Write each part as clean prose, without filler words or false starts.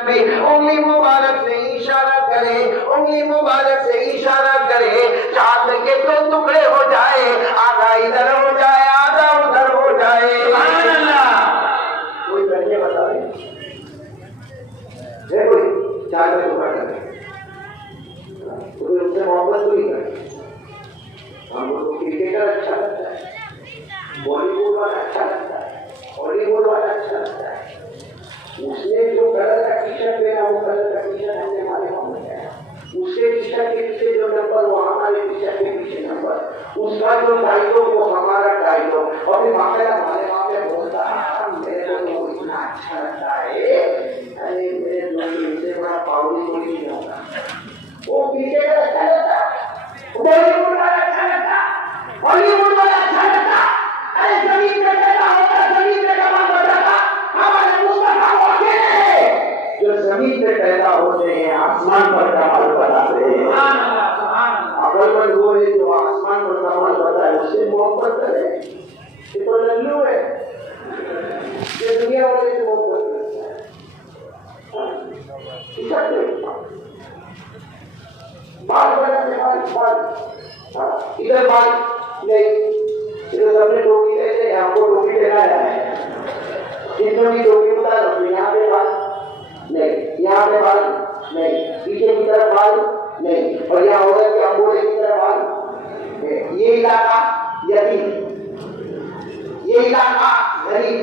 انگلی مبارک سے اشارہ کرے، انگلی مبارک سے اشارہ کرے، چاند کے دو ٹکڑے ہو جائے، آدھا ادھر ہو جائے آدھا ادھر ہو جائے۔ سبحان اللہ۔ کوئی کر کے بتا رہے ہے کوئی چاند کا ٹکڑا کرے، کوئی ان سے محبت کوئی کرے؟ ہم لوگ کو کرکٹر اچھا لگتا ہے، بالی ووڈ والا اچھا لگتا ہے، ہالی ووڈ والا اچھا لگتا ہے۔ اس نے جو کلر کا ٹی شرٹ پہنا وہ کلر کا ٹی شرٹ ہم نے ہمارے ہم میں ہے، اس کے ٹی شرٹ کے پیچھے جو نمبر وہ ہمارے ٹی شرٹ کے پیچھے نمبر، اس کا جو ٹائٹل وہ ہمارا ٹائٹل، اور پھر باقاعدہ ہمارے وہاں پہ بولتا ہے میرے کو اتنا اچھا لگتا ہے، ارے میرے دوست سے بڑا پاؤلی کوئی نہیں ہوگا۔ وہ کرکٹر اچھا لگتا ہے، بالی ووڈ والا اچھا لگتا، ہالی ووڈ والا اچھا لگتا، ارے زمین پہ پیدا ہوتا زمین پہ کمال بتاتا ہمارے مصطفیٰ وہ اکیلے جو زمین پہ پیدا ہوتے ہیں آسمان پر کمال بتاتے ہیں۔ اگر کوئی وہ ہے جو آسمان پر کمال بتائے اس سے محبت کرے، یہ تو للو ہے، یہ دنیا والے سے محبت کرتا ہے۔ بال بڑا سے بال ادھر بال نہیں، ادھر سب نے ٹوپی لے لے، ہم کو ٹوپی لگایا ہے، جتنے بھی ٹوپی اتارو تو یہاں پہ بال نہیں، یہاں پہ بال نہیں، پیچھے کی طرف بال نہیں، اور یہاں عورت کے انگوٹھے کی طرف بال نہیں۔ یہ علاقہ یتیم، یہ علاقہ غریب،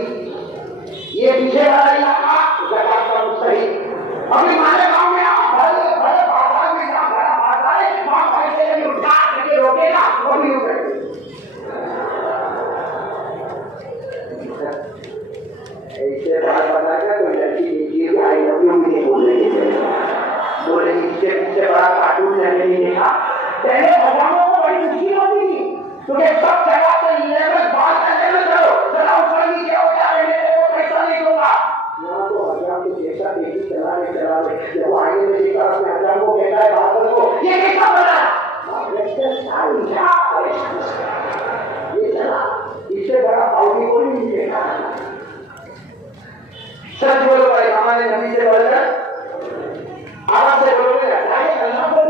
یہ پیچھے والا علاقہ زکات کا مستحق۔ ابھی ہمارے گاؤں میں آپ بڑے بڑے بازار میں جہاں بڑا بازار ہے وہاں پیسے نہیں اٹھا کے روکے گا وہ بھی اٹھے گا۔ ایسے بات بتا کر کوئی لڑکی دیکھیے کہ آئی لو یو بھی نہیں بول رہی ہے، بولے پیچھے بڑا کارٹون نے نہیں دیکھا۔ پہلے بھگوانوں کو بڑی خوشی ہوتی تھی کیونکہ سب جگہ تو لیول بات کرنے میں کرو، ذرا اوپر نیچے ہو جائے میرے کو پیسہ نہیں دوں گا۔ یہاں تو حجام کو جیسا دیکھی چلا رہے، جب وہ آئینے میں دیکھا اس نے حجام کو کہتا ہے بہادر کو یہ کیسا بنا؟ یہ چلا، اس سے بڑا پاؤنی کوئی نہیں دیکھا۔ سچ بولو بھائی، ہمارے نبی سے بڑھ کر آرام سے بولو گے ڈائریکٹ اللہ کو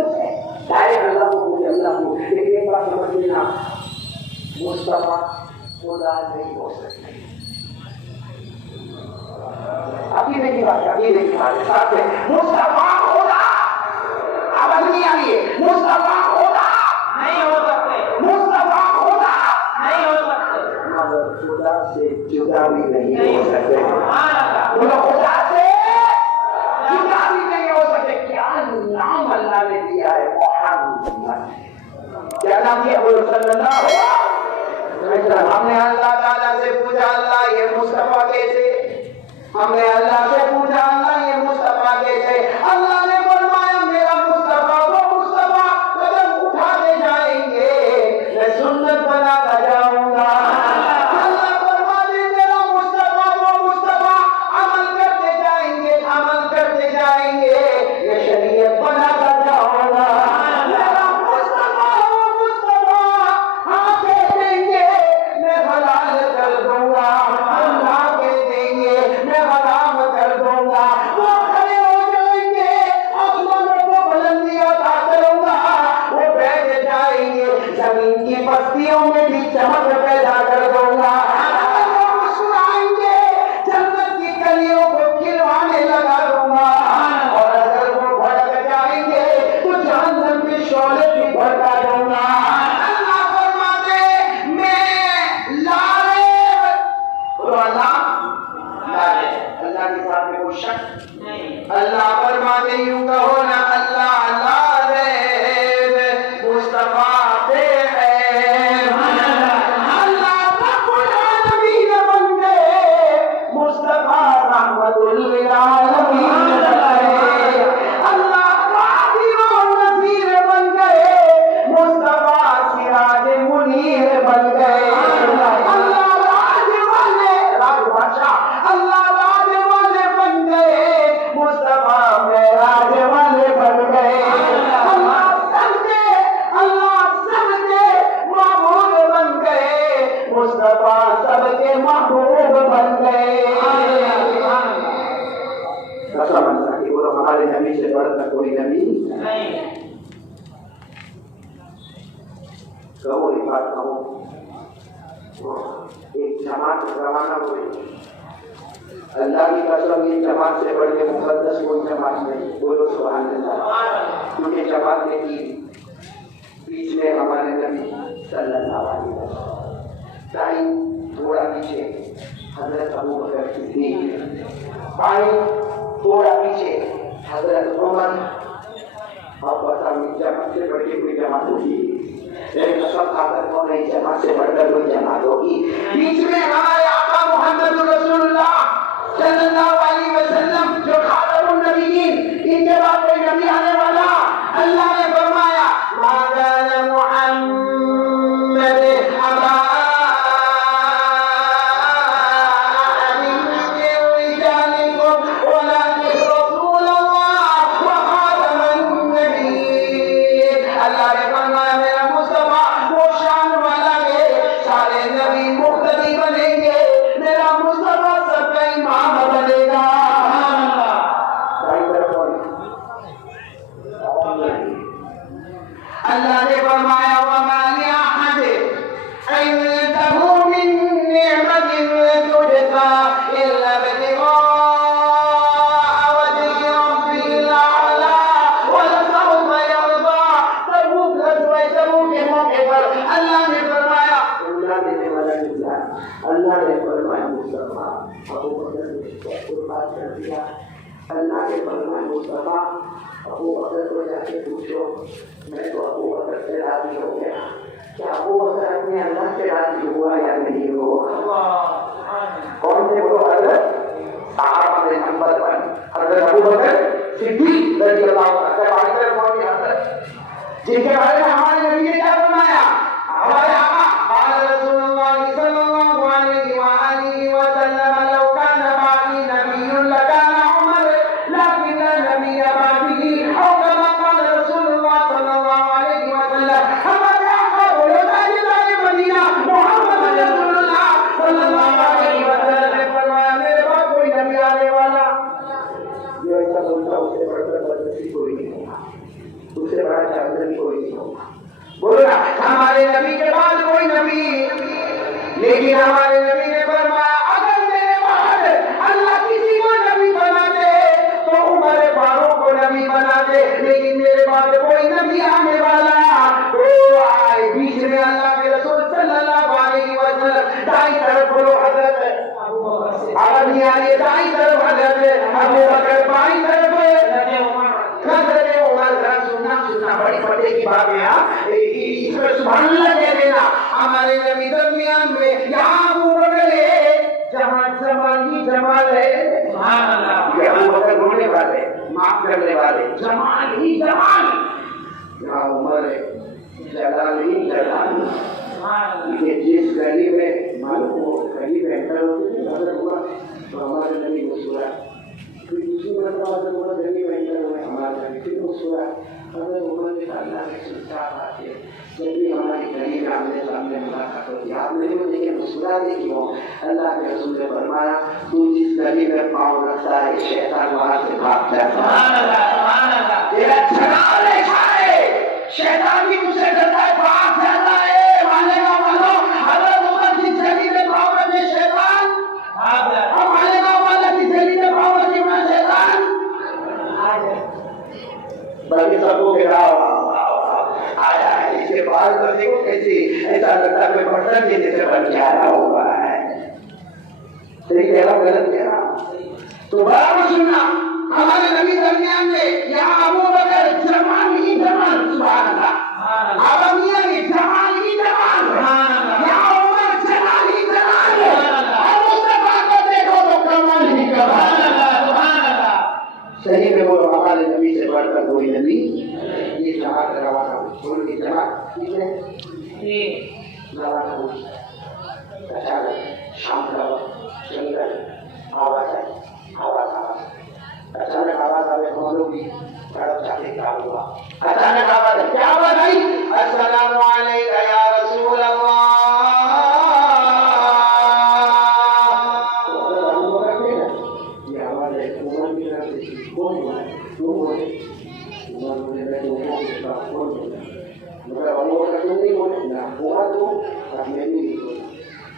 ڈائریکٹ اللہ کو پوچھے، اللہ کو۔ لیکن ایک بات سمجھ لینا، مصطفیٰ خدا نہیں ہو سکتے۔ عقیدے کی بات ہے، عقیدے کی بات ہے، ساتھ میں مصطفیٰ خدا آواز نہیں آ رہی ہے، مصطفیٰ خدا نہیں ہو سکتے، مصطفیٰ خدا نہیں ہو سکتے، مگر خدا سے جدا بھی نہیں ہو سکتے، خدا سے جدا بھی نہیں ہو سکتے۔ کیا نام اللہ نے دیا ہے، محمد، کیا نام دیا؟ صلی اللہ علیہ وسلم۔ ہم نے اللہ تعالیٰ سے پوچھا اللہ یہ مصطفیٰ کیسے؟ ہم نے اللہ سے پوچھا اللہ یہ مصطفیٰ کیسے؟ اللہ نے فرمایا میرا مصطفیٰ وہ مصطفیٰ قدم اٹھاتے جائیں گے میں سنت بناتا جاؤں گا۔ اللہ فرماتے میرا مصطفیٰ وہ مصطفیٰ عمل کرتے جائیں گے، عمل کرتے جائیں گے میں شریعت بناتا جاؤں گا۔ میرا مصطفیٰ وہ مصطفیٰ ہاں کہہ دیں گے میں حلال کر دوں گا، اللہ کہہ دیں گے میں حرام کر دوں گا، وہ کھڑے ہو جائیں گے آسمانوں کو بلندی عطا کروں گا، وہ بیٹھ جائیں گے زمین کی پستیوں میں بھی چمک پیدا کر دوں گا، وہ مسکرائیں گے جنت کی کلیوں کو کھلوانے لگا دوں گا، اور اگر وہ بھڑک جائیں گے تو جہنم کے شعلے بھی بھڑکا دوں گا۔ اللہ فرماتے میں اللہ کے ساتھ میں کوئی شک نہیں۔ اللہ فرماتے یوں کہو نا اللہ لا ریب مصطفیٰ بے عیب، اللہ رب العالمین بن گئے، مصطفیٰ رحمت للعالمین بن گئے، اللہ راضی و نذیر بن گئے، مصطفیٰ سراج منیر بن گئے، اللہ راج والے راج بادشاہ، اللہ راج والے بن گئے، مصطفیٰ معراج والے بولو ہمارے نبی سے بڑھ کر کوئی نبی نہیں. کہو ایک بات کہو. ایک جماعت روانہ ہوئی. اللہ کی قسم یہ جماعت سے بڑھ کے مقدس کوئی جماعت نہیں. بولو سبحان اللہ. کیونکہ جماعت نے کی بیچ میں ہمارے نبی صلی اللہ علیہ وسلم. دائیں تھوڑا پیچھے حضرت ابو بکر صدیق. بائیں تھوڑا پیچھے حضرت عمر. اب بتاؤ جماعت سے بڑھ کے کوئی جماعت ہوگی؟ ایک قسم کھا کر کون نہیں جماعت سے بڑھ کر کوئی جماعت ہوگی؟ بیچ میں ہمارے آقا محمد رسول اللہ صلی اللہ علیہ وسلم جو خاتم النبیین، ان کے بعد کوئی نبی آنے والا. اللہ نے فرمایا ما كان محمد ابا احد من رجالكم ولكن رسول الله وخاتم النبیین. اللہ نے فرمایا میرا مصطفیٰ وہ شان والا ہے، سارے نبی مقتدی بنیں گے، میرا مصطفیٰ سب کا امام بنے گا. اللہ نے فرمایا وما لأحد عنده من نعمة تجزى إلا ابتغاء وجه ربه الأعلى ولسوف يرضى. تبوک کے موقع پر اللہ نے فرمایا مصطفیٰ ابو بکر نے قربان کر دیا. اللہ نے فرمایا مصطفیٰ ابو بکر کو جا کے پوچھو میں تو ابو بکر سے راضی ہو گیا. کیا ابو بکر اپنے اللہ سے راضی ہوا یا نہیں ہوا؟ کون سے وہ حضرت صحابہ میں نمبر 1 حضرت ابو بکر صدیق رضی اللہ عنہ، جن کے بارے میں ہمارے نبی نے کیا فرمایا؟ ہمارے آقا قال رسول اللہ صلی اللہ علیہ وآلہ وسلم لو كان بعدي نبي لكان عمر لكن نبي بعده او كما قال رسول اللہ صلی اللہ علیہ وسلم. ہمارے آقا بولو تاجدار مدینہ محمد رسول اللہ صلی اللہ علیہ وسلم نے فرمایا میرے بعد کوئی نبی آنے والا. جو ایسا بولتا اس سے بڑھ کر بدنصیب کوئی نہیں ہوگا، اس سے بڑا چاندنی کوئی نہیں ہوگا. بولو نا ہمارے نبی کے بعد کوئی نبی. لیکن ہمارے نبی نے فرمایا اگر میرے بعد اللہ کسی کو نبی بنا دے تو عمر فاروق کو نبی بنا دے. لیکن میرے بعد کوئی نبی آنے والا تو آئے. بیچ میں اللہ کے رسول صلی اللہ علیہ وسلم دائیں طرف بولو حضرت آواز نہیں آ رہی ہے. دائیں طرف حضرت ابو بکر، بائیں طرف حضرت عمر. سننا بڑی پتے کی بات ہے. اس میں سبحان اللہ کہہ دینا. ہمارے نبی درمیان میں یہاں ابو بکر ہے جہاں جمال ہی جمال ہے. سبحان اللہ. یہ ابو بکر رونے والے، معاف کرنے والے، جمال ہی جمال. یہاں عمر ہے جلال ہی جلال. یہ جس گلی میں معلوم ہو گلی میں انٹر ہوتے تھے حضرت عمر تو ہمارے نبی مسکرا. پھر دوسری مرتبہ حضرت عمر گلی میں انٹر ہوئے ہمارے نبی پھر مسکرا. حضرت عمر نے اللہ کے سلطان آتے جب بھی ہماری گلی میں آمنے سامنے ملاقات ہوتی آپ نہیں مجھے کہ مسکرا دے کیوں؟ اللہ کے رسول نے فرمایا تو جس گلی میں پاؤں رکھتا ہے شیطان وہاں سے بھاگتا ہے. سبحان اللہ سبحان اللہ. تیرا جلال ہے شیطان بھی مجھ سے ڈرتا ہے بھاگ جاتا ہے. مانے گا مانو حضرت عمر جس گلی میں پاؤں رکھے شیطان بھاگ جاتا ہے. مانے گا مانو جس گلی میں پاؤں رکھے وہاں شیطان آ جائے. بلکہ سب کو گرا آیا ہے. اس کے بعد بندے کو کیسی ایسا لگتا ہے برتن دینے سے بن کے آیا ہوا ہے. صحیح کہہ رہا غلط کہہ رہا؟ تو برابر سننا ہمارے نبی درمیان میں یہاں ابو بکر جمال ہی جمال. سبحان اللہ. آدمیہ میں جمال ہی جمال. یہاں عمر جمال ہی جمال. اور مصطفیٰ کو دیکھو تو کمال ہی کمال. صحیح میں بولو ہمارے نبی سے بڑھ کر کوئی نبی. یہ جماعت روانہ ہوئی. کی جماعت ٹھیک ہے روانہ ہوئی. اچانک شام کا وقت جنگل آواز آئی. اچانک آواز آئے ہم لوگ بھی سڑک جانے کا ہوا. اچانک آواز آئی. کیا آواز آئی؟ السلام علیکم یا رسول اللہ. یہ آواز ہے کون تو بولے مگر ہم لوگ تم نہیں بولے نہ ہوا تو اور میں بھی نہیں بولا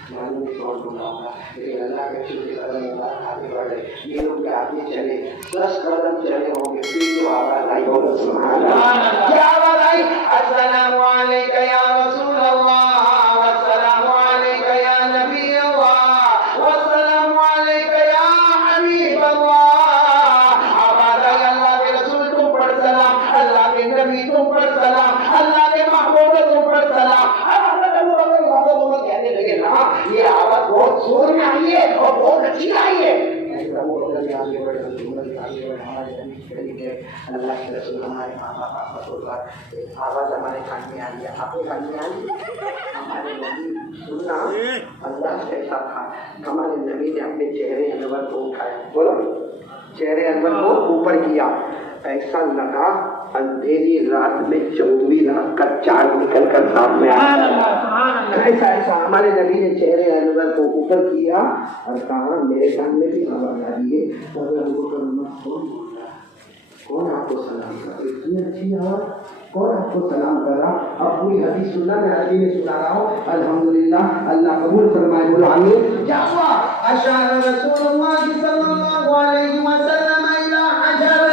معلوم نہیں کون بلاؤں گا لیکن اللہ کے شکر قدم آگے بڑھے یہ لوگ کے آگے چلے 10 قدم چلے ہوں گے پھر تو آواز آئی ہوگا سبحان اللہ کیا آواز آئی السلام علیکم یا رسول اللہ والسلام علیکم یا نبی اللہ والسلام علیکم یا حبیب اللہ آواز آئی اللہ کے رسول تم پر سلام اللہ کے نبی تم پر سلام اللہ کے محبوب تم پر سلام کہنے لگے نا یہ آواز بہت زور میں آئی ہے اور بہت اچھی آئی ہے اللہ کے رسول ہمارے ماں باپ آواز ہمارے کان میں آ رہی ہے آپ کے کان میں آ رہی ہے ہمارے نبی سننا اللہ سے ایسا تھا ہمارے نبی نے اپنے چہرے انور کو اٹھایا بولو چہرے انور کو اوپر کیا ایسا لگا اندھیری رات میں 14ویں رات کا چاند نکل کر سامنے آیا ایسا ایسا ہمارے نبی نے چہرے انور کو اوپر کیا اور کہا میرے کان میں بھی آواز آ رہی ہے کون آپ کو سلام کر رہا اتنی اچھی آواز کون آپ کو سلام کر رہا اب پوری حدیث سننا میں عربی میں سنا رہا ہوں الحمدللہ اللہ قبول فرمائے بولو آمین کیا ہوا اشار رسول اللہ صلی اللہ علیہ وسلم الى حجر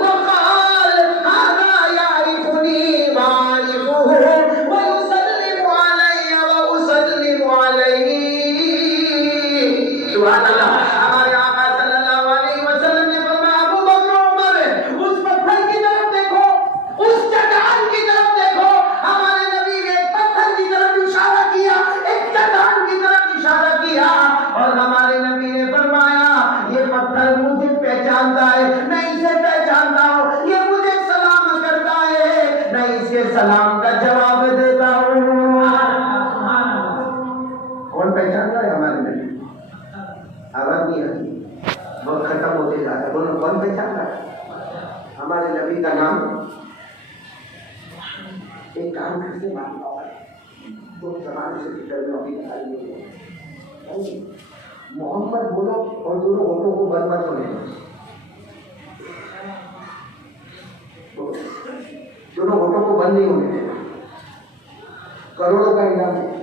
وقال هذا يعرفني وأعرفه ويسلم علي وأسلم عليه سبحان اللہ سلام کا جواب دیتا ہوں کون پہچانتا ہے ہمارے نبی آواز نہیں آتی بہت ختم ہوتے جاتا ہے بولو کون پہچانتا ہے ہمارے نبی کا نام ایک کام کرتے مانتا ہے بہت زمانے سے فکر میں ابھی نکال محمد بولو اور دونوں ہوٹوں کو بند مت ہونے دونوں ہوٹوں کو بند نہیں ہونے دینا کروڑوں کا انعام ہے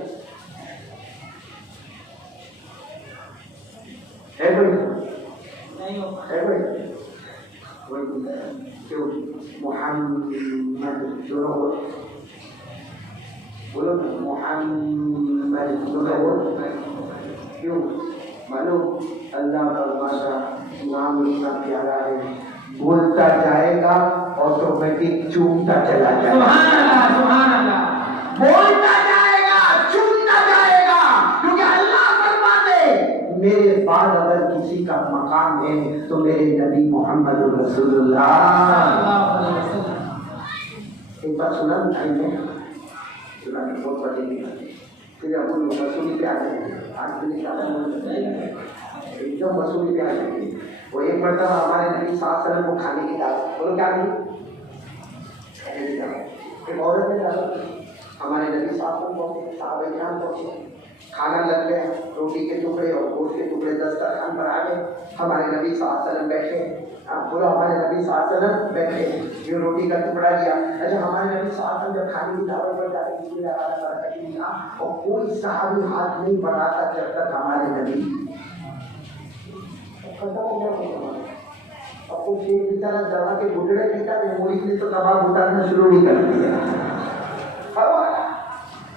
محمد دونوں بولو محمد دونوں کیوں معلوم اللہ کا بادشاہ نام اتنا پیارا ہے بولتا جائے گا آٹومیٹک چومتا چلا جائے گا سبحان اللہ بولتا جائے گا چومتا جائے گا کیونکہ اللہ فرماتے میرے بعد اگر کسی کا مقام ہے تو میرے نبی محمد رسول اللہ ایک بات سنا سنا کہ بہت بڑی نہیں پھر اب ان وصولی پہ آ جائیں گے آج بھی ایک دم وصولی پہ آ جائیں گے وہ ایک مرتبہ ہمارے نبی صلی اللہ علیہ وسلم کو کھانے کی دعوت بولو کیا نہیں ایک عورت نے دعوت ہمارے نبی صلی اللہ علیہ وسلم کو صحابہ کرام پہنچے کھانا لگ گیا روٹی کے ٹکڑے اور گوشت کے ٹکڑے دسترخوان پر آ گئے ہمارے نبی صلی اللہ علیہ وسلم بیٹھے بولو ہمارے نبی صلی اللہ علیہ وسلم بیٹھے یہ روٹی کا ٹکڑا لیا اچھا ہمارے نبی صلی اللہ علیہ وسلم جب کھانے کی دعوت پر جاتے کسی نے اور کوئی صحابی ہاتھ نہیں بڑھاتا جب تک ہمارے نبی اب کچھ ایک بیچارہ دوا کے گھٹڑے پیتا ہے وہ اس نے تو کباب اتارنا شروع نہیں کر دیا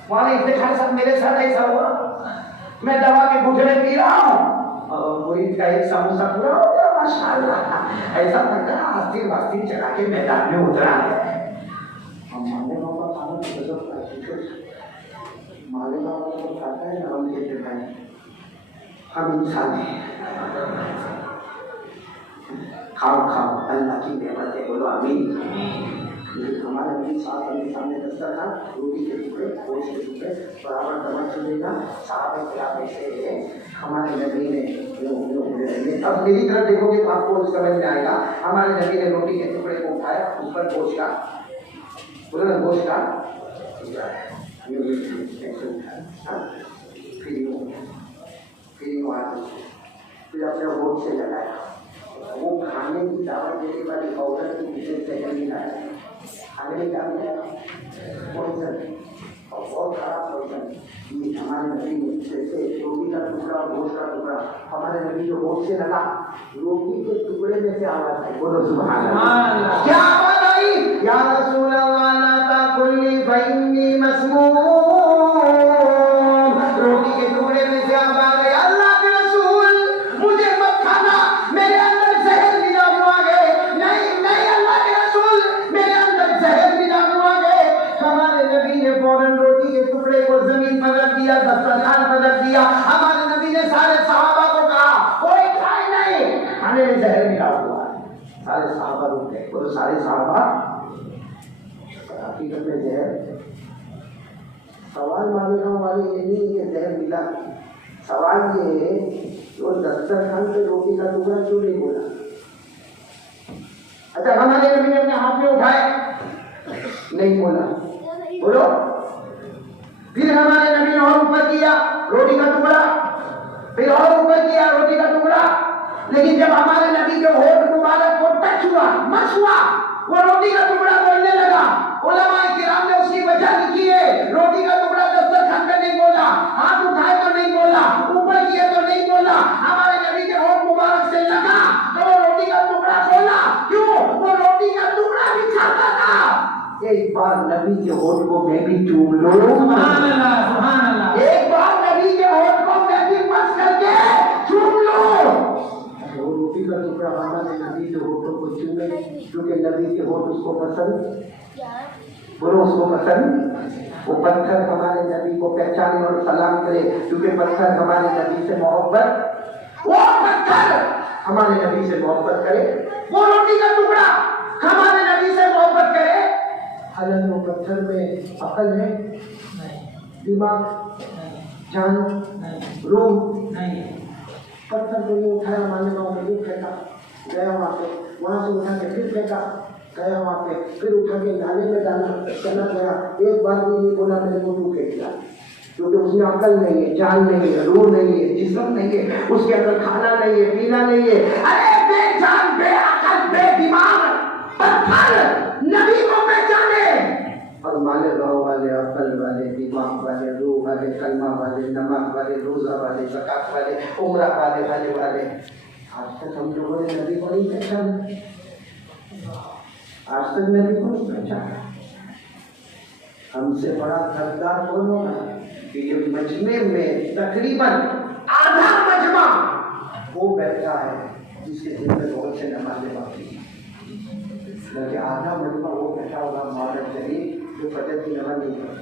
وہاں اتنے کھانے ساتھ میرے ساتھ ایسا ہوا میں دوا کے گھٹڑے پی رہا ہوں اور مرید کا ایک سموسہ پورا ہو گیا ماشاء اللہ ایسا لگتا ہے آستین واستین چلا کے میدان میں اترا ہے مالے بابا کھانا تو غضب کا مالے بابا کو کھاتا ہے ہم کہتے ہیں ہم انسان ہیں کھاؤ کھاؤ اللہ کی نعمت ہے بولو آمین ہمارے نبی صاحب کے سامنے دسترخوان روٹی کے ٹکڑے گوشت کے ٹکڑے برابر توجہ دینا صحابہ کرام ایسے ہمارے نبی نے اب میری طرف دیکھو گے تو آپ کو سمجھ میں آئے گا ہمارے نبی نے روٹی کے ٹکڑے کو اٹھایا اس پر گوشت کا بولو نا گوشت کا پھر اپنے ہوٹ سے لگایا وہ کھانے کی دعوت دینے والی عورت زہر ملایا کھانے میں کیا ملایا پوائزن اور بہت خراب پوائزن. یہ ہمارے نبی نے جیسے روٹی کا ٹکڑا گوشت کا ٹکڑا ہمارے نبی جو ہوش سے لگا روٹی کے ٹکڑے میں سے آواز آئی. بولو سبحان اللہ. کیا آواز آئی؟ یا رسول اللہ لا تاکل فإنی مسموم. روٹی کے ٹکڑے میں سے آواز آئی اللہ کے رسول مجھے مت کھانا میرے اندر زہر ملا ہوا ہے. نہیں نہیں اللہ کے رسول میرے اندر زہر ملا ہوا ہے. ہمارے نبی نے فوراً روٹی کے ٹکڑے کو زمین پر رکھ دیا, دسترخوان پر رکھ دیا. ہمارے نبی نے سارے صحابہ کو کہا کوئی کھائے نہیں, کھانے میں زہر ملا ہوا ہے. سارے صحابہ رک گئے. بولو سارے صحابہ. حقیقت میں زہر سوال مانگنے والے یہ نہیں کہ زہر ملا, سوال یہ ہے وہ دسترخوان پہ روٹی کا ٹکڑا کیوں نہیں بولا. اچھا ہمارے نبی نے اپنے ہاتھ میں اٹھائے نہیں بولا. بولو. پھر ہمارے نبی نے اور اوپر کیا روٹی کا ٹکڑا, پھر اور اوپر کیا روٹی کا ٹکڑا. لیکن جب ہمارے نبی کے ہونٹ مبارک کو ٹچ ہوا, مس ہوا, وہ روٹی کا ٹکڑا بولنے لگا. علماء کرام نے اس کی وجہ لکھی ہے. روٹی کا ٹکڑا دسترخوان پہ نہیں بولا, ہاتھ اٹھائے تو نہیں بولا, اوپر کیے تو نہیں بولا. ہمارے نبی کے ہونٹ مبارک سے لگا تو وہ روٹی کا ٹکڑا بولا. کیوں؟ وہ روٹی کا ٹکڑا بھی کھاتا تھا. ایک بار نبی کے ہونٹ کو میں بھی چوم لوں. سبحان اللہ سبحان اللہ. ایک بار نبی کے ہونٹ کو میں بھی مس کر کے چوم لوں. وہ روٹی کا ٹکڑا ہمارے نبی کے ہونٹوں کو چومے کیونکہ نبی کے ہونٹ اس کو پسند. بولو اس کو پسند. وہ پتھر ہمارے نبی کو پہچانے اور سلام کرے کیونکہ پتھر ہمارے نبی سے محبت, وہ پتھر ہمارے نبی سے محبت کرے. وہ روٹی کا ٹکڑا ہمارے نبی سے محبت کرے. حالانکہ وہ پتھر میں عقل ہے, دماغ, جان, روح نہیں. پتھر کو یہ اٹھایا ماننے گاؤں میں دودھ پھینکا, گیا وہاں پہ, وہاں سے اٹھا کے پھر پھینکا, گیا وہاں پہ, پھر اٹھا کے نالے میں ڈالا, چلا گیا. ایک بار بھی یہ بولا میں نے کو کیوں پھینک دیا, کیونکہ اس میں عقل نہیں ہے, جان نہیں ہے, روح نہیں ہے, جسم نہیں ہے, اس کے اندر کھانا نہیں ہے, پینا نہیں ہے. ارے بے جان, بے عقل, بے دماغ پتھر نبی کو پہچانے اور مالے گاؤں والے, عقل والے, دماغ والے, روح والے, کلمہ والے, نماز والے, روزہ والے, زکات والے, عمرہ والے والے. آج تک ہم لوگوں نے نبی کو نہیں پہچانا. آج تک نبی کو نہیں پہچانا. ہم سے بڑا دردار کون ہوگا کہ یہ مجمع میں تقریباً آدھا مجمع وہ بیٹھا ہے جس کے دل میں بہت سے نمازیں باقی ہیں. بلکہ آدھا مجمع وہ بیٹھا ہوگا مولانا شریف جو فجر کی نماز نہیں پڑھتا.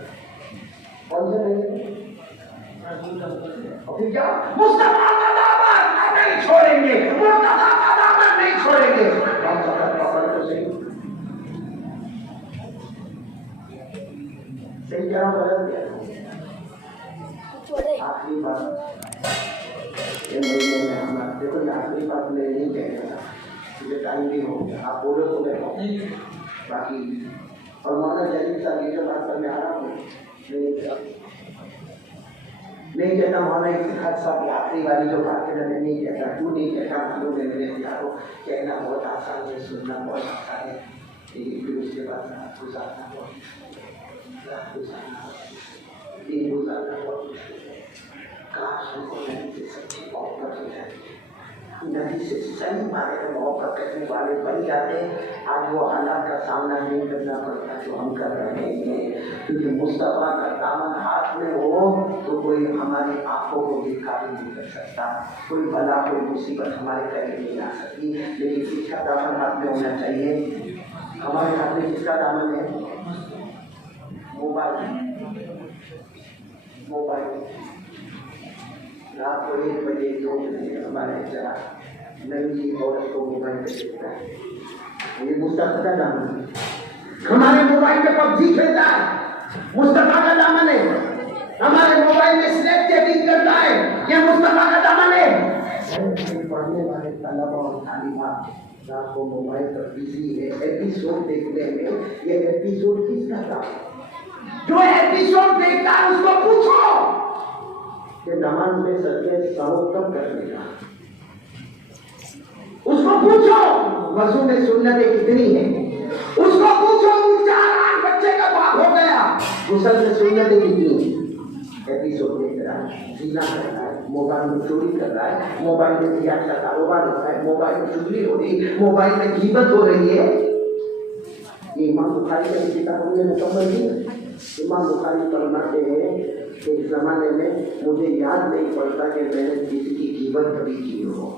کون سے نہیں؟ اور پھر کیا مصطفیٰ کا دامن نہیں چھوڑیں گے, مرتضیٰ کا دامن نہیں چھوڑیں گے. ہم فقط پکڑ تو صحیح صحیح کیا غلط کیا. آخری بات یہ مہینے میں ہمارا دیکھو, یہ آخری بات میں نہیں کہنے گا, مجھے ٹائم بھی ہو گیا, آپ بولو تو میں کہوں باقی. اور مولانا جلیل صاحب یہ جو بات پر میں آ رہا ہوں نہیں کہتا مولانا افتخار صاحب کی آخری والی جو بات ہے میں نہیں کہتا. کیوں نہیں کہتا معلوم ہے میرے پیاروں, کہنا بہت آسان ہے, سننا بہت آسان ہے, لیکن پھر اس کے بعد گزارنا بہت کاش ہم کو نبی سے سچی محبت ہو جائے, نبی سے صحیح معنی میں محبت کرنے والے بن جاتے. آج وہ حالات کا سامنا نہیں کرنا پڑتا جو ہم کر رہے ہیں, کیونکہ مصطفیٰ کا دامن ہاتھ میں ہو تو کوئی ہماری آنکھوں کو بھی قابل نہیں کر سکتا, کوئی بلا کوئی مصیبت ہمارے قریب نہیں آ سکتی. لیکن کس کا دامن ہاتھ میں ہونا چاہیے؟ ہمارے ہاتھ میں کس کا دامن ہے؟ موبائل. رات کو 1 بجے 2 بجے ہمارے ذرا نئی عورت کو موبائل پہ دیکھتا ہے, یہ مصطفیٰ کا دامن ہے. ہمارے موبائل پہ پبجی کھیلتا ہے, مصطفیٰ کا دامن ہے. ہمارے موبائل میں اسنیپ چیٹنگ کرتا ہے, یہ مصطفیٰ کا دامن ہے. پڑھنے والے طلبہ اور طالبات رات کو موبائل پر بزی ہے ایپیسوڈ دیکھنے میں. یہ ایپیسوڈ کس کا تھا؟ جو ایپیسوڈ دیکھتا ہے اس کو پوچھو کہ نماز میں سجدے سہو کب کرنے کا, اس کو پوچھو وضو میں سنتیں کتنی ہیں, غسل میں سنتیں کتنی ایپیسوڈ دیکھ رہا ہے، زنا کر رہا ہے، موبائل میں چوری کر رہا ہے، موبائل میں تجارت کا کاروبار ہو رہا ہے، موبائل میں چگلی ہو رہی ہے، موبائل میں غیبت ہو رہی ہے. یہ امام بخاری کا کتاب مجھے مکمل نہیں ہے. امام بخاری فرماتے ہیں کہ اس زمانے میں مجھے یاد نہیں پڑتا کہ میں نے کسی کی غیبت کبھی کی ہو،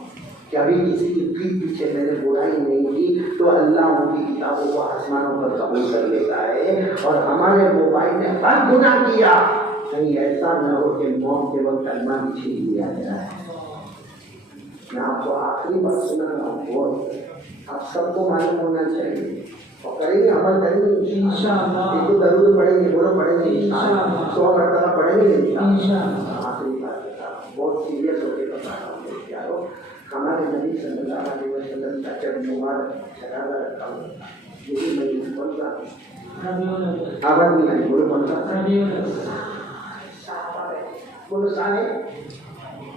کبھی کسی کی پیٹھ پیچھے میں نے برائی نہیں کی. تو اللہ ان کی کتابوں کو آسمانوں پر قبول کر لیتا ہے. اور ہمارے موبائل نے ہر گناہ کیا، کہیں ایسا نہ ہو کہ موت کے وقت کلمہ بھی چھین لیا جائے. میں آپ کو آخری بات سنا رہا ہوں، آپ سب کو معلوم ہونا چاہیے اور کریں گے، عمل کریں گے انشاءاللہ. ایک تو درود پڑھیں گے، بولو پڑھیں گے انشاءاللہ، 100 مرتبہ پڑھیں گے انشاءاللہ. آخری بات بتا رہا ہوں، بہت سیریس ہو کے بتا رہا ہوں میرے پیارو. ہمارے نبی صلی اللہ علیہ وسلم کا جب مبارک جنازہ رکھا ہوا تھا، یہی میں بول رہا ہوں، آواز نہیں آئی، بولو بول رہا تھا. بولو سارے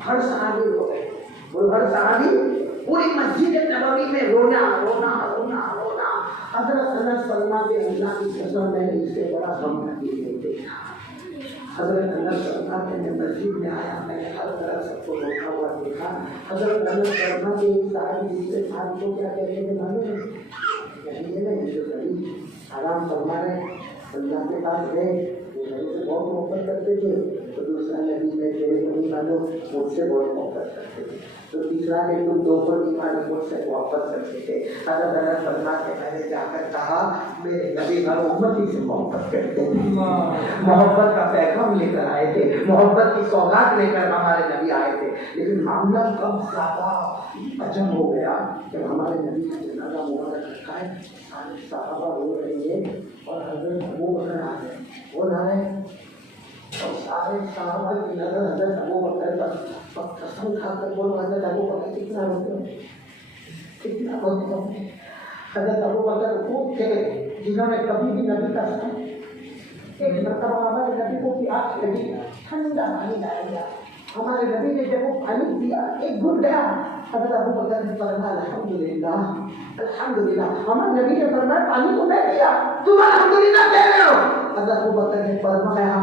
ہر صحابی ہو گئے، بولو ہر صحابی. پوری مسجد نبوی میں رونا رونا رونا رونا. حضرت انس فرماتے ہیں اللہ کی قسم میں نے اس سے بڑا غم کبھی نہیں دیکھا. حضرت انس فرماتے ہیں مسجد میں آیا، میں نے ہر طرف سب کو روکا ہوا دیکھا. حضرت انس فرماتے ہیں صحابی دوسرے صحابی کو کیا کہتے ہیں معلوم ہے؟ کہتے ہیں جو غریب آرام فرما رہے اللہ کے پاس گئے، سے بہت محبت کرتے تھے. تو دوسرا نبی میں تیرے کو نہیں معلوم، مجھ سے بہت محبت کرتے تھے. تو تیسرا کہ تم دو کو نہیں معلوم، مجھ سے محبت کرتے تھے. حضرت انس فرماتے میں نے جا کر کہا میرے نبی ہر امتی سے محبت کرتے ہیں. محبت کا پیغام لے کر آئے تھے، محبت کی سوغات لے کر ہمارے نبی آئے تھے. لیکن معاملہ کب زیادہ عجب ہو گیا کہ ہمارے نبی کا جنازہ مبارک رکھا ہے، سارے صحابہ رو رہے ہیں اور حضرت ابو بکر آ گئے. وہ نہ رہے اور سارے صحابہ کی نظر حضرت ابو بکر پر قسم کھا کر بولو حضرت ابو بکر کتنا روتے ہیں، کتنا روتے ہیں. حضرت ابو بکر وہ تھے جنہوں نے کبھی بھی نبی کا سنا. ایک مرتبہ ہمارے نبی کو پیاس لگی، ٹھنڈا پانی لایا گیا. ہمارے نبی نے جب وہ پانی پیا ایک گھٹ گیا. حضرت ابو بکر نے فرمایا الحمدللہ الحمدللہ. ہمارے نبی نے فرمایا پانی کو میں پیا، تم الحمدللہ کہہ رہے ہو. حضرت ابو بکر نے فرمایا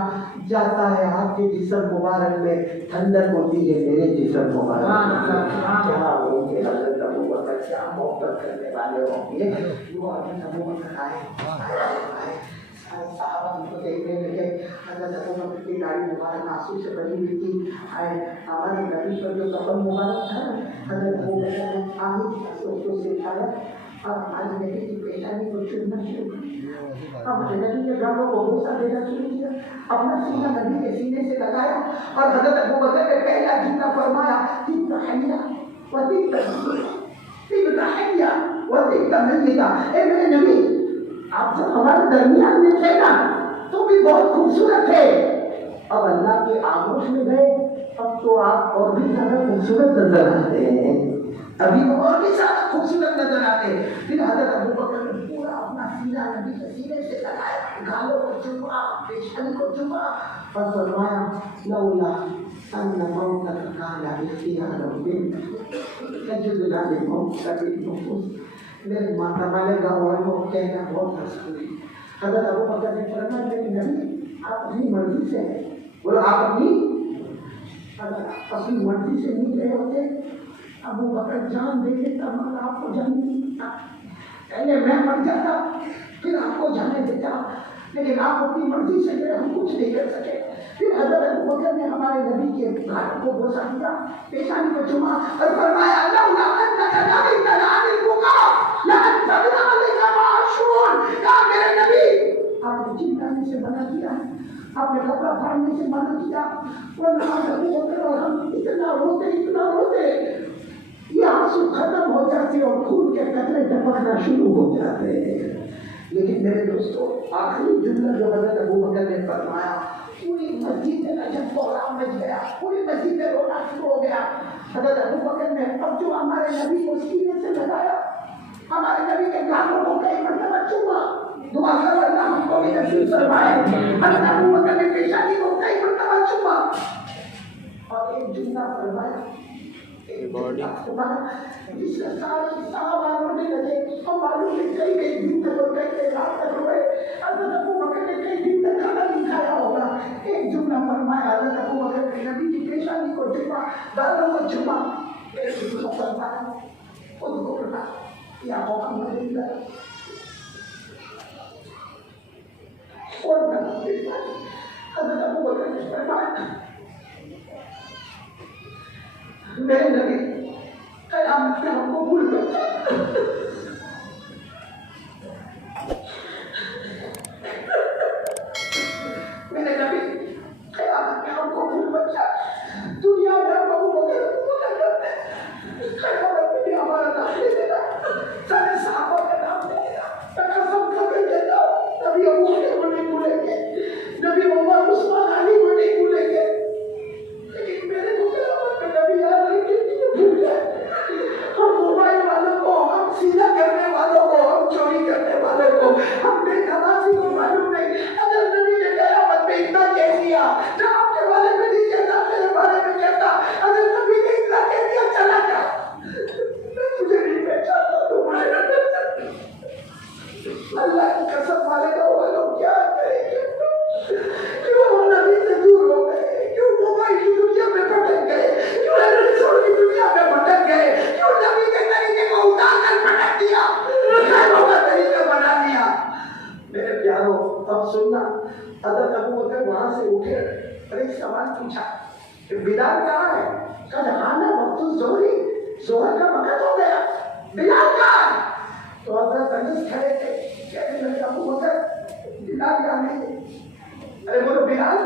جاتا ہے آپ کے جسم مبارک میں ٹھنڈک ہوتی ہے میرے جسم مبارک میں. کیا ہوں گے حضرت ابو بکر، کیا محبت کرنے والے ہوں گے. وہ حضرت ابو بکر آئے صحابہ ان کو دیکھنے لگے. حضرت ابو بکر کی داڑھی مبارک آنسو سے بھری ہوئی تھی. ہمارے نبی پر جو کفن مبارک تھا حضرت ابو بکر نے آنسو سے اٹھایا اور ہمارے نبی کی پیشانی کو چومنا شروع کر دیا. ہمارے نبی نے گھروں کو بوسہ دینا شروع کیا، اپنا سینہ نبی کے سینے سے لگایا اور حضرت ابو بکر نے پہلا جملہ فرمایا تم تحیہ و تم تحیہ و تم تمیتا. اے میرے نبی آپ جب ہمارے درمیان میں تھے نا تو بھی بہت خوبصورت تھے، اب اللہ کے آغوش میں گئے اب تو آپ اور بھی زیادہ خوبصورت نظر آتے ہیں، ابھی اور بھی زیادہ خوبصورت نظر آتے ہیں. پھر حضرت ابو بکر نے پورا اپنا سینہ نبی کے سینے سے لگایا، گالوں کو چوما، پیشانی کو چوما اور فرمایا لولا ان موتک کان اختیار ربک لجعل للموت بالنفوس. میرے ماتا والے گاؤں والوں کو کہنا بہت آسان ہے. حضرت ابو بکر نے فرمایا لیکن نبی آپ اپنی مرضی سے ہیں. بولو آپ اپنی مرضی سے نہیں گئے ہوتے ابو بکر جان دے دیتا مگر آپ کو جانے نہیں دیتا. پہلے میں مر جاتا پھر آپ کو جانے دیتا، لیکن آپ اپنی مرضی سے گئے، ہم کچھ نہیں کر سکے. پھر حضرت ابو بکر نے ہمارے نبی کے گھاٹ کو بوسہ دیا، پیشانی کو چوما اور فرمایا لولا انک نبیت علی البکاء لانت بعلیک معشور. کہا میرے نبی آپ نے چلانے سے منع کیا، آپ نے کپڑا پھاڑنے سے منع کیا، ورنہ ابو بکر اور ہم اتنا روتے یہ آنسو ختم ہو جاتے اور خون کے قطرے ٹپکنا شروع ہو جاتے. لیکن میرے دوستو آخری جملہ جو حضرت ابو بکر نے فرمایا پوری مسجد میں عجب کوہرام مچ گیا، پوری مسجد میں رونا شروع ہو گیا. حضرت ابو بکر نے اب جو ہمارے نبی کو سینے سے لگایا، ہمارے نبی کے گھاٹوں کو کئی مرتبہ چوما، دعا کرو اللہ ہم کو بھی نصیب فرمائے. حضرت ابو بکر نے پیشانی کو کئی مرتبہ چوما اور ایک جملہ فرمایا جس کا سارے صحابہ رونے لگے. ہم معلوم ہے کئی دن تک اور کئی رات تک روئے. حضرت ابو بکر نے کئی دن تک کھانا نہیں کی آنکھوں کا منہ دیکھ رہا ہے. کون بنا دیکھ رہا ہے؟ حضرت ابو بکر نے فرمایا میرے نبی قیامت میں ہم کو بھول کر میرے نبی قیامت میں ہم کو بھول بچا دنیا میں ہم ابو بکر کرتے ہیں قیامت میں بھی ہمارا نام لے دینا سارے صحابہ کا نام لے دینا میں قسم کھا کر کہتا ہوں نبی ابو بکر کو نہیں بھولیں گے نبی عمر عثمان علی کو نہیں بھولیں گے لیکن میرے کو قیامت میں نبی یاد رکھیں گے بھول جائے ہم موبائل والوں کو ہم سیدھا کرنے والوں کو ہم چوری کرنے والوں کو ہم بے نمازی کو معلوم نہیں اگر نبی نے قیامت میں اتنا کہہ دیا نہ آپ کے بارے میں نہیں کہتا میرے بارے میں کہتا اگر نبی نے اتنا کہہ دیا چلا جا میں تجھے نہیں پہچانتا تمہارے اللہ کی قسم والے کا وہ لوگ کیا کریں گے کیوں ہم نبی سے دور ہو گئے کیوں موبائل کی دنیا میں بھٹک گئے کیوں رسول کی دنیا میں بھٹک گئے کیوں نبی کے طریقے کو اتار کر پھٹک دیا خیروں کا طریقہ بنا دیا میرے پیارو اب سننا حضرت ابو بکر وہاں سے اٹھے اور ایک سوال پوچھا کہ بلال کہاں ہے قد حان وقت الظہر ظہر کا وقت ہو گیا بلال کہاں ہے تو حضرت انس کھڑے تھے کہنے لگے ابو بکر بلال کہاں نہیں ارے بولو بلال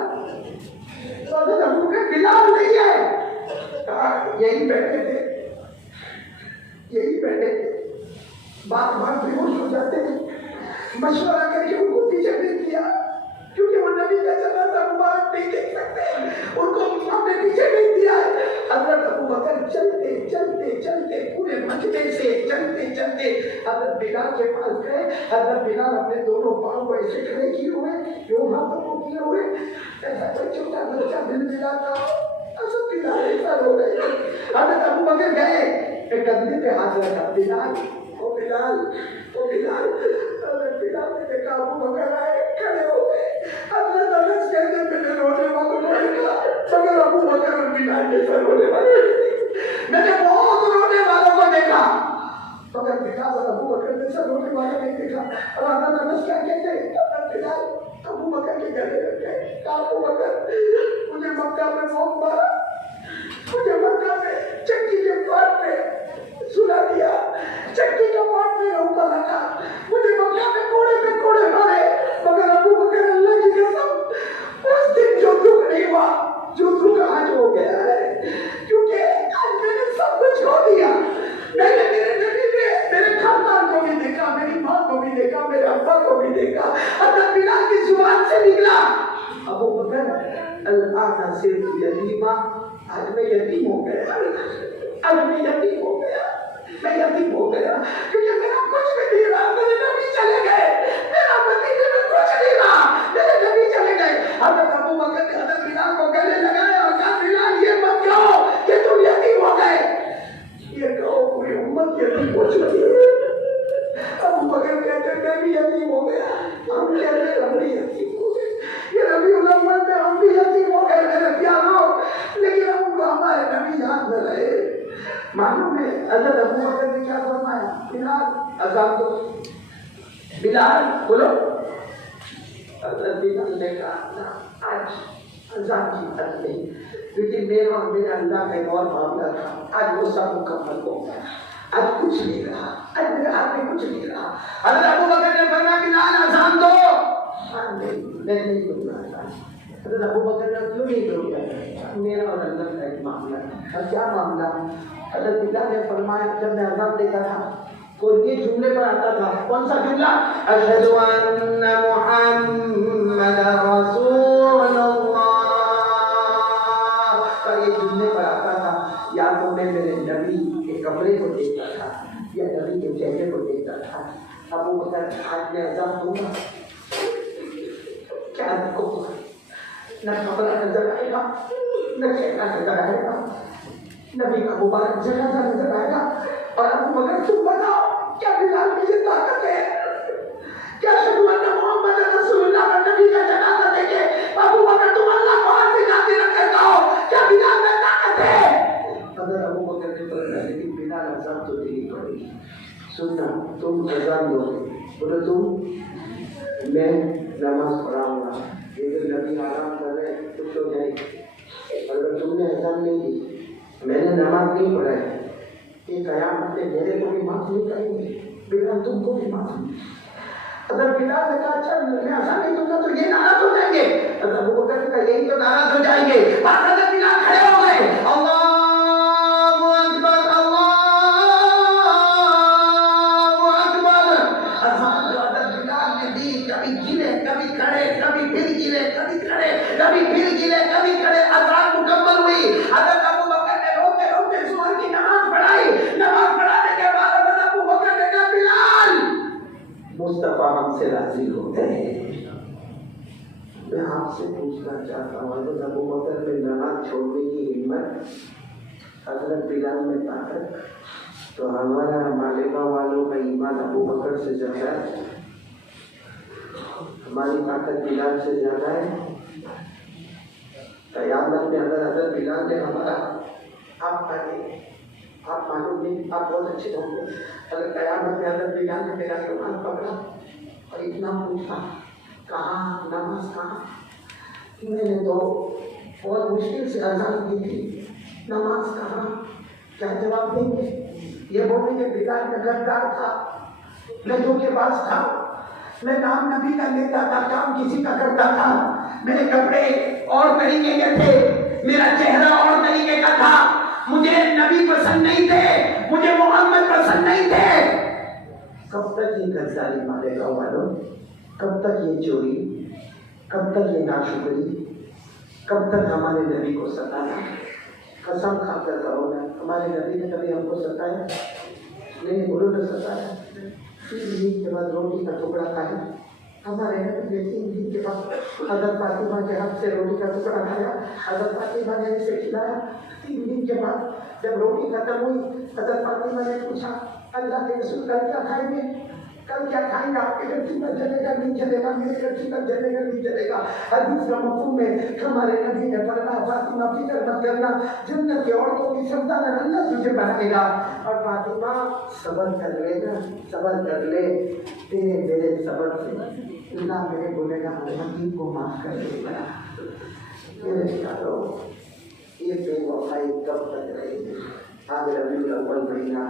تو حضرت ابو بکر بلال نہیں ہے کہا یہی بیٹھے تھے بات بات بے ہوش ہو جاتے ہیں مشورہ کر کے ان کو پیچھے بھیج دیا کیونکہ وہ نبی کا جنازہ مبارک نہیں دیکھ سکتے ان کو ہم نے پیچھے بھیج دیا ہے حضرت ابو بکر چلتے پورے مجمع سے چلتے حضرت بلال کے پاس گئے حضرت بلال اپنے دونوں پاؤں کو ایسے کھڑے کیے ہوئے یوں ہاتھوں کو کیے ہوئے ایسا کوئی چھوٹا بچہ دل ملاتا حضرت بلال ایسا رو رہے حضرت ابو بکر گئے ایک کندھے پہ ہاتھ رکھا بلال حضرت بلال نے دیکھا ابو بکر آئے کھڑے ہو گئے حضرت انس کہتے ہیں میں نے رونے والوں کو دیکھا مگر ابو بکر اور بلال جیسا رونے والے میں نے بہت رونے والوں کو دیکھا مگر بلال اور ابو بکر جیسا رونے والے نہیں دیکھا اور حضرت انس کیا کہتے ہیں حضرت بلال ابو بکر کے گلے لگ گئے کہا ابو بکر مجھے مکہ میں موت مارا مجھے مکہ میں چکی کے پاٹ پہ سلا دیا چکی کا پاٹ میرے اوپر رکھا مجھے مکہ میں کوڑے مارے مگر ابو بکر اللہ کی قسم اس دن جو دکھ نہیں ہوا جو دکھ آج ہو گیا ہے کیونکہ آج میں نے سب کچھ کھو دیا میں نے میرے نبی نے میرے خاندان کو بھی دیکھا میری ماں کو بھی دیکھا میرے ابا کو بھی دیکھا حضرت بلال کی زبان سے نکلا ابو بکر الآن صرف یتیمہ آج میں یتیم ہو گیا کیونکہ میرا کچھ بھی نہیں رہا میرے نبی چلے گئے میرا مدینے میں کچھ نہیں رہا میرے نبی چلے گئے حضرت ابو بکر نے حضرت بلال کو گلے لگایا اور کہا بلال یہ مت کہو کہ تم یتیم ہو گئے یہ کہو پوری امت یتیم ہو چکی ہے ابو بکر کہتے میں بھی یتیم ہو گیا ہم کہتے ہم بھی یتیم ہو گئے یہ ربیع الاول میں ہم بھی یتیم ہو گئے میرے پیاروں لیکن ہم کو ہمارے نبی یاد نہ رہے معلوم ہے حضرت ابو بکر نے کیا فرمایا بلال اذان دو بلال بولو حضرت بلال نے کہا آج اذان کی حد نہیں کیونکہ میرا اور میرے اللہ کا ایک اور معاملہ تھا آج وہ سب مکمل ہو گیا آج کچھ نہیں رہا آج میرے ہاتھ میں کچھ نہیں رہا حضرت ابو بکر نے فرمایا بلال اذان دو میں نہیں دوں گا حضرت ابو بکر نے کیوں نہیں دوں گا میرا اور اللہ کا ایک معاملہ تھا اور کیا معاملہ حضرت بلال نے فرمایا جب میں اذان دیتا تھا تو یہ جملے پر آتا تھا کون سا جملہ اشہد ان محمد رسول اللہ کا یہ جملے پر آتا تھا یا تو میں میرے نبی کے کپڑے کو دیکھتا تھا یا نبی کے چہرے کو دیکھتا تھا ابو بکر آج میں اذان دوں گا کیا دکھوں گا نہ کپڑا نظر آئے گا نہ چہرہ نظر آئے گا نبی کا مبارک جنازہ نظر آئے گا اور ابو بکر تم بتاؤ کیا بلال کی یہ طاقت ہے کیا اشہد ان محمد رسول اللہ کا نبی کا جنازہ دیکھے ابو بکر تم اللہ کو ہاتھ دکھاتے رکھ کر کہو کیا بلال میں طاقت ہے اگر ابو بکر نے فرمایا لیکن بلال اذان تو دینی پڑے گی سننا اذان دو گے. بولے تم میں نماز پڑھاؤں گا. یہ جو نبی آرام کر رہے ہیں کچھ ہو جائے گی. اگر تم نے اذان نہیں دی, میں نے نماز نہیں پڑھائی, یہ قیامت میں میرے کو بھی معاف نہیں کریں گے, بلال تم کو بھی معاف نہیں. اگر بلال نے کہا چل میں اذان نہیں دوں گا تو یہ ناراض ہو جائیں گے, اگر ابو بکر کا یہی تو ناراض ہو جائیں گے. بس حضرت بلال کھڑے ہو گئے, اللہ اکبر اللہ اکبر. اذان جو حضرت بلال نے دی, کبھی گرے کبھی کھڑے, کبھی پھر گرے کبھی کھڑے, کبھی پھر گرے کبھی کھڑے. اذان مکمل ہوئی. حضرت ابو بکر نے روتے روتے ظہر کی نماز پڑھائی. نماز پڑھانے کے بعد حضرت ابو بکر نے کہا بلال مصطفیٰ ہم سے راضی ہوتے ہیں. میں آپ سے پوچھنا چاہتا ہوں, حضرت ابو بکر میں نماز چھوڑنے کی ہمت, حضرت بلال میں طاقت, تو ہمارا مالکہ والوں کا ایمان ابو بکر سے زیادہ ہے, ہماری طاقت بلال سے زیادہ ہے. قیامت میں اگر حضرت بلال نے ہمارا, آپ معلوم نہیں, آپ بہت اچھے ہوں گے, اگر قیامت میں حضرت بلال نے میرا سامان پکڑا اور اتنا پوچھا کہاں نماز کہاں, میں نے تو بہت مشکل سے اذان کی تھی, نماز کہاں, کیا جواب دیں گے؟ یہ بولیں گے بلال میں غدار تھا, میں جو کے پاس تھا, میں نام نبی کا لیتا تھا, کام کسی کا کرتا تھا, میرے کپڑے اور طریقے کے تھے, میرا چہرہ اور طریقے کا تھا, مجھے نبی پسند نہیں تھے, مجھے محمد پسند نہیں تھے. کب تک یہ غداری مارے گا والوں, کب تک یہ چوری, کب تک یہ ناشکری, کب تک ہمارے نبی کو ستانا؟ قسم کھا کر کہو نا, ہمارے نبی نے کبھی ہم کو ستایا نہیں؟ بولو نہ ستایا. تین دن کے بعد روٹی کا ٹکڑا کھایا, ہمارے نبی نے 3 دن کے بعد حضرت فاطمہ کے ہاتھ سے روٹی کا ٹکڑا کھایا, حضرت فاطمہ نے اسے کھلایا. 3 دن کے بعد جب روٹی ختم ہوئی, حضرت فاطمہ نے پوچھا اللہ کے رسول کل کیا کھائیں گے, کل کیا کھائیں گے؟ آپ کے گھر چولہا جلے گا نہیں جلے گا, میرے گھر چولہا جلے گا نہیں جلے گا. حدیث کا مفہوم ہے, ہمارے نبی نے فرمایا فاطمہ فکر مت کرنا, جنت کی عورتوں کی سردار اللہ تجھے بنائے گا. اور فاطمہ صبر کر لے نا, صبر کر لے, تیرے میرے صبر سے اللہ میرے گنہگار امتی کو معاف کر دے گا. میرے پیارو, یہ بے وفائی کب تک رہے گی؟ آج ربیع الاول مہینہ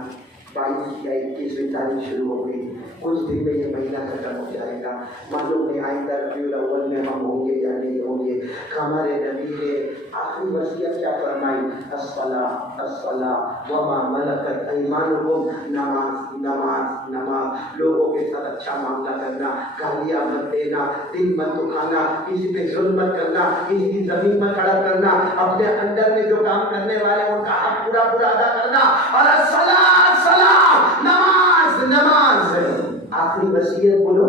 22 یا 21 تاریخ شروع ہو گئی, کچھ دن میں یہ مہینہ ختم ہو جائے گا. معلوم نہیں آئندہ ربیع الاول میں ہم ہوں گے یا نہیں ہوں گے. ہمارے نبی نے آخری وصیت کیا فرمائی؟ الصلاۃ الصلاۃ وما ملکت ایمانکم, نماز نماز نماز. لوگوں کے ساتھ اچھا معاملہ کرنا, گالیاں مت دینا, دل مت دکھانا, کسی پہ ظلم مت کرنا, کسی کی زمین مت کھڑا کرنا, اپنے اندر میں جو کام کرنے والے ان کا حق پورا پورا ادا کرنا. اور الصلاۃ نماز نماز. آخری وصیت بولو,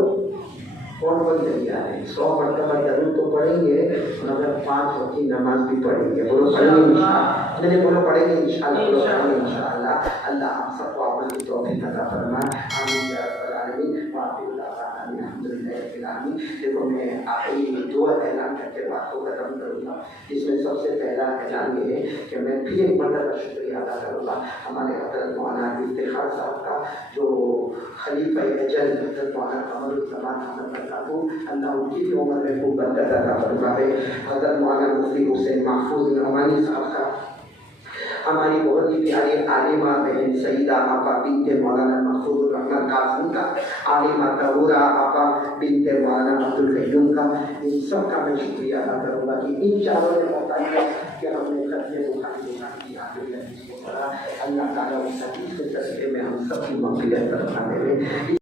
کون کون تیار ہے؟ 100 مرتبہ ضرور تو پڑھیں گے, مگر 5 وقت کی نماز بھی پڑھیں گے. بولو پڑھیں گے انشاءاللہ, نہیں بولو پڑھیں گے انشاءاللہ, بولو پڑھیں گے انشاءاللہ. اللہ ہم سب کو عمل کی توفیق عطا فرمائے, آمین یا رب العالمین. وآخر دعوانا الحمدللہ رب العالمین. دیکھو میں آخری دعا اعلان کر کے بات کو ختم کروں گا, جس میں سب سے پہلا اعلان یہ ہے کہ میں پھر ایک مرتبہ شکریہ ادا کروں گا ہمارے حضرت مولانا افتخار صاحب کا, جو خلیفہ اجل حضرت مولانا قمر الزمان احمد برکاتہ, اللہ ان کی بھی عمر میں خوب برکت عطا فرمائے. حضرت مولانا مفتی حسین محفوظ نعمانی صاحب کا, ہماری بہت ہی پیاری عالمہ بہن سیدہ آپا بنت مولانا محفوظ الرحمن قاسم کا, عالمہ طہورہ آپا بنت مولانا عبد القیوم کا, ان سب کا میں شکریہ ادا کروں گا کہ ان چاروں نے بتایا کہ ہم نے ختم بخاری کی آخری حدیث کو پڑھا. اللہ تعالیٰ اس حدیث کے ذریعے میں ہم سب کی مغفرت فرما دے.